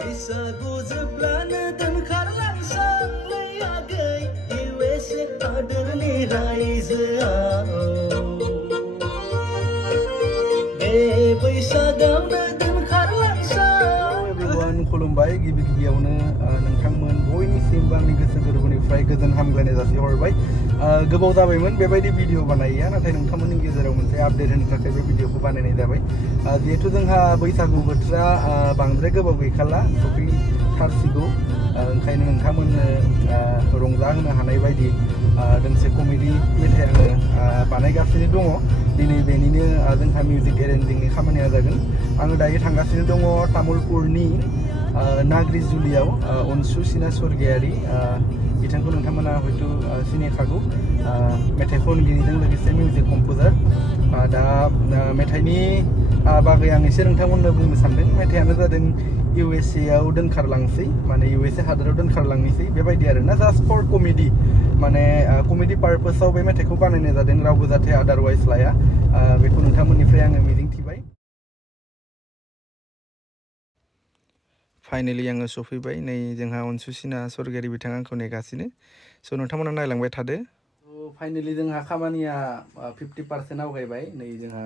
बैसागु जोबब्लानो दोनखारलांसांलै आगै USA हादोरनि रायजोआव बे बैसागावनो दोनखारलांसां खुलुमबाय गिबि गिबियावनो नोंथांमोन बयनिसिमबो आंनि गोसो गोरबोनिफ्राय गोजोन हामग्लायनाय जासिहरबाय गोबाव जाबायमोन बेबायदि भिडिअ बानायैया नाथाय नोंथांमोननि गेजेराव मोनसे आपडेट होनो थाखाय बे भिडिअखौ बानायनाय जाबाय जिहेतु जोंहा बैसागु बोथोरा बांद्राय गोबाव गैखाला सफैथारसिगौ ओंखायनो नोंथांमोननो रंजाहोनो हानाय बायदि दोंसे कमेडि मेथाइ आङो बानायगासिनो दङ दिनै बेनिनो जोंहा मिउजिक एरेन्जिंनि खामानिया जागोन आङो दायो थांगासिनो दङ तामुलपुरनि नाग्रिजुलियाव अनसु सिना स्वर्गियारि बिथांखौ नोंथांमोना हयथ' सिनायखागौ मेथाइ खनगिरिजों लोगोसे मिउजिक कम्प'जार दा मेथाइनि बागै आं एसे नोंथांमोननो बुंनो सानदों मेथाइयानो जादों USA आव दोनखारलांसै माने USA हादोराव दोनखारलांनोसै बेबायदि आरोना जास्ट फर कमेडि माने कमेडि पारपसाव बे मेथाइखौ बानायनाय जादों रावबो जाहाथे आदारवाइज लाया बेखौ नोंथांमोननिफ्राय आङो मिजिंथिबाय फाइनेलि आङो सफैबाय नै जोंहा अनसुसिना स्वर्गियारि बिथाङा आंखौ नेगासिनो स' नोंथांमोना नायलांबाय थादो फाइनेलि जोंहा खामानिया 50% आवगायबाय नै जोंहा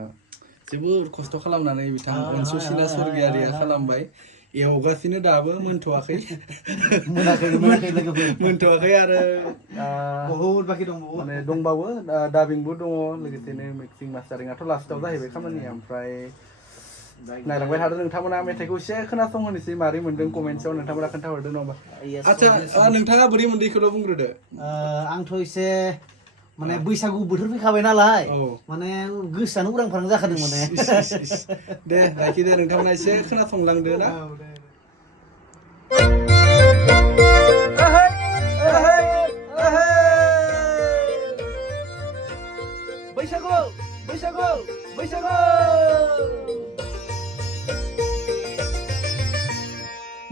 जोबोर खस्थ' खालामनानै बिथां अनसुसिना स्वर्गियारिया खालामबाय एवगासिनो दाबो मोनथ'वाखै मोनथ'वाखै आरो बहुद बाखि दंबावो माने दंबावो डाबिंबो दङ लोगोसेनो मिक्सिं मास्टारिंआथ' लास्टआव जाहैबाय खामानिया ओमफ्राय नायलांबाय थादों नोंथांमोना मेथाइखौ एसे खोनासंहोनोसै मारै मोनदों कमेन्ट्सआव नोंथांमोना खोन्थाहरदो नङा होमबा आच्छा नोंथाङा बोरै मोनदैखौल' बुंग्रोदो आंथ' एसे माने बैसागु बोथोर फैखाबाय नालाय माने गोसोआनो उरां फारां जाखादों माने दे जायखिदे नोंथांमोना एसे खोनासंलांदो ना बैसागु बैसागु बैसागु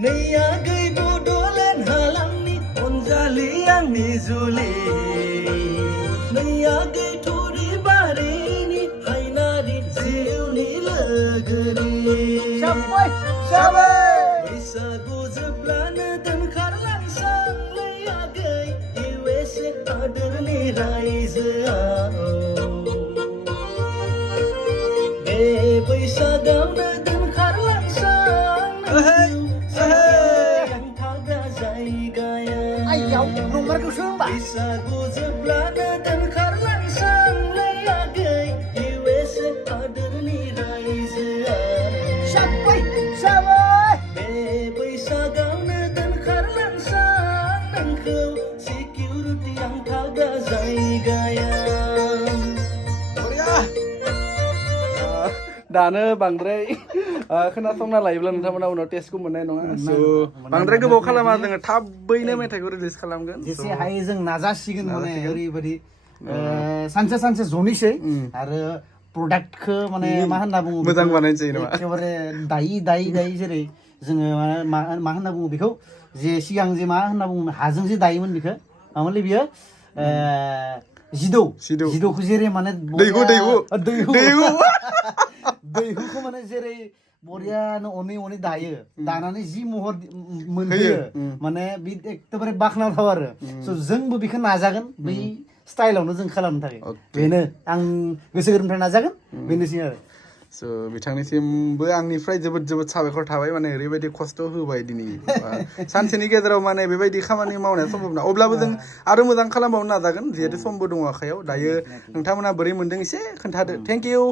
नै आगै बड'लेण्ड हालामनि अनजालि आंनि जुलि नै आगै थुरिबारिनि हायनारि जिउनि लोगोरि बैसागु जोबब्लानो दोनखारलांसांलै आगै USA हादोरनि रायजोआव बे बैसागावनो बैसागु जोबब्लानो दोनखारलांसांलै आगै USA हादोरनि रायजोआव बे बैसागावनो दोनखारलांसां नोंखौ सिकिउरिटि आं थाग्रा जायगायाव दानो बांद्राय खोनासंना लायोब्ला नोंथांमोना उनाव टेस्टखौ मोननाय नङा बांद्राय गोबाव खालामा जोङो थाबैनो मेथाइखौ रिलिज खालामगोन जेसे हायो जों नाजासिगोन माने ओरैबायदि सानसे सानसे जनिसै आरो प्रडाक्टखौ माने मा होनना बुङो मोजां बानायनोसै नामा एखेबारे दायै जेरै जोङो मा होनना बुङो बेखौ जे सिगां जे मा होनना बुङो हाजों जे दायोमोन बेखौ मामोनलै बियो जिदौखौ जेरै माने दैहुखौ माने जेरै बरियानो अनै दायो दानानै जि महर मोनहोयो माने बे एकदमबारे बाखनायथाव आरो स' जोंबो बेखौ नाजागोन बै स्टाइलावनो जों खालामनो थाखाय बेनो आं गोसो गोरबोनिफ्राय नाजागोन बेनोसै आरो स' बिथांनिसिमबो आंनिफ्राय जोबोद साबायखर थाबाय माने ओरैबायदि खस्थ' होबाय दिनै सानसेनि गेजेराव माने बेबायदि खामानि मावनाया सम्भब ना अब्लाबो जों आरो मोजां खालामबावनो नाजागोन जिहेतु समबो दङ आखायाव दायो नोंथांमोना बोरै मोनदों एसे खोन्थादो थेंक इउ